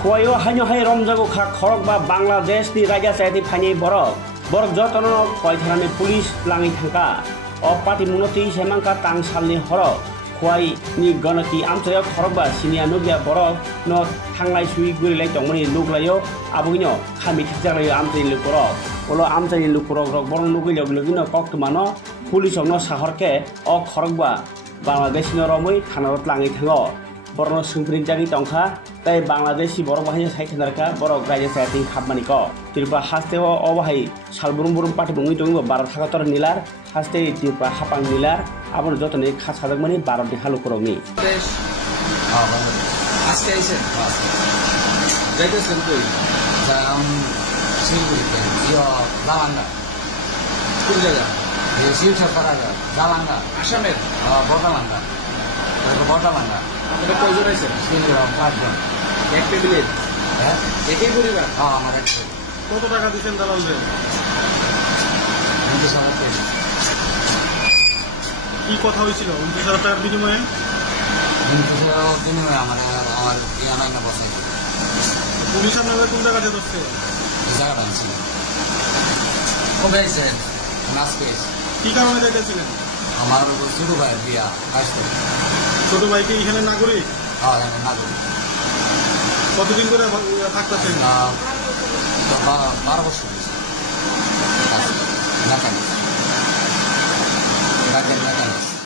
খোয়াইও হাইনো high রমজাগো খা খরক বা Bangladesh ni raja saiti phani borok borok jotono khoi thanani police langi thangka o pati munoti semangka tang salni horok khoi ni gonati amchaya khorok ba sinia nugya borok no thanglai sui gurilai tongmani nuglayo abugino khami thakjalayo amchai lukorok olo amchai lukorok rok borong nugilyo glugino koktumano police no sahorke o khorok ba Bangladesh no romoi thanarot langi thango borno sungprin jagi tongkha tai Bangladeshi borok bahaya sai thanarka borok raja saiti khapmani ko tirpa haste o obahai salburum burum pati bungi tongo barat thakator nilar haste tirpa hapang nilar abon jotoni khasadak mani barat ni halu korokni আজকে আইছেন যাইতেছেন কই শিলিগুড়িতে জালাঙ্গা কোন জায়গা শিলচর পাড়াগা জালাঙ্গা আসামের বটালাঙ্গা বটালাঙ্গা এটা কয়জন আইছেন তিনজন পাঁচজন এক টেবিলে হ্যাঁ একই পরিবার হ্যাঁ আমার কত টাকা দিচ্ছেন দালালদের কি কথা হয়েছিল 29,000 টাকার বিনিময়ে আমার ইয়ানাইনা বসে পুলিশ আপনাদের কোন জায়গাতে ধরছে জায়গা ছিল কবে আইছেন আজকে কি কারণে যাইতেছিলেন আমার ছোট ভাই বিয়া আসছে ছোট ভাই কি এখানে নাগরিক হ্যাঁ নাগরিক কতদিন করে থাকতেছেন 12 বছর ঢাকা